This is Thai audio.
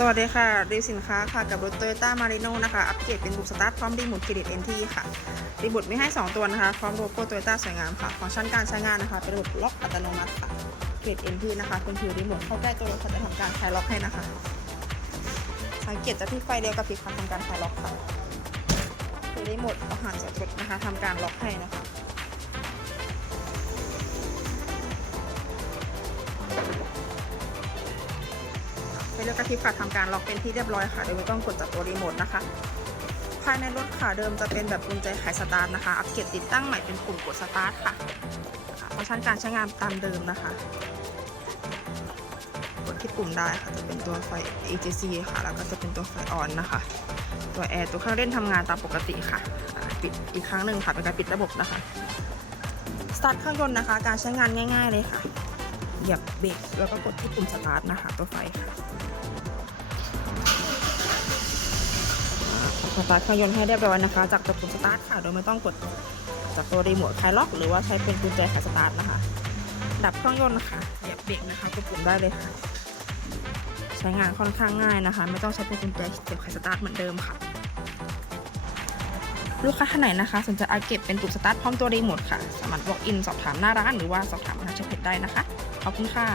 สวัสดีค่ะ รีวิวสินค้าค่ะ กับรถ Toyota Marino นะคะ อัปเกรดเป็นบุกสตาร์ทพร้อมรีโมทเครดิตเอ็นทีค่ะ รีโมทมีให้ 2 ตัวนะคะ พร้อมโลโก้ Toyota สวยงามค่ะฟังก์ชันการใช้งานนะคะ เป็นระบบล็อกอัตโนมัติค่ะ เกรดเอ็นทีนะคะเป็นผิวรีโมทเข้าใกล้ตัวรถค่ะจะทำการคลายล็อกให้นะคะ สังเกตจากที่ไฟเดียวกับพริบค่ะทำการคลายล็อกค่ะคือรีโมทอาหารจากรถนะคะทำการล็อกให้นะคะ ไปเลือกกระพริบค่ะทำการล็อกเป็นที่เรียบร้อยค่ะ โดยไม่ต้องกดจากตัวรีโมทนะคะ ภายในรถค่ะเดิมจะเป็นแบบกุญแจไขสตาร์ทนะคะ อัปเกรดติดตั้งใหม่เป็นปุ่มกดสตาร์ทค่ะฟังก์ชันการใช้งานตามเดิมนะคะ กดที่ปุ่มได้ค่ะจะเป็นตัวไฟ AGC ค่ะ แล้วก็จะเป็นตัวไฟออนนะคะ ตัวแอร์ตัวเครื่องเล่นทำงานตามปกติค่ะ ปิดอีกครั้งหนึ่งค่ะเป็นการปิดระบบนะคะ สตาร์ทเครื่องยนต์นะคะ การใช้งานง่าย ๆเลยค่ะ เหยียบเบรกแล้วก็กดที่ปุ่มสตาร์ทนะคะตัวไฟค่ะสตาร์ทเครื่องยนต์ให้เรียบร้อยนะคะ จากตัวปุ่มสตาร์ทค่ะ โดยไม่ต้องกดจากตัวรีโมทคลายล็อกหรือว่าใช้เป็นกุญแจไขสตาร์ทนะคะ ดับเครื่องยนต์นะคะเหยียบเบรกนะคะกดปุ่มได้เลยค่ะ ใช้งานค่อนข้างง่ายนะคะ ไม่ต้องใช้เป็นกุญแจเสียบไขสตาร์ทเหมือนเดิมค่ะ ลูกค้าท่านไหนนะคะ สนใจอาเก็บเป็นตุกสตาร์ทพร้อมตัวรีโมทค่ะ สามารถบอกอินสอบถามหน้าร้านหรือว่าสอบถามทางเชทเพจได้นะคะ ขอบคุณค่ะ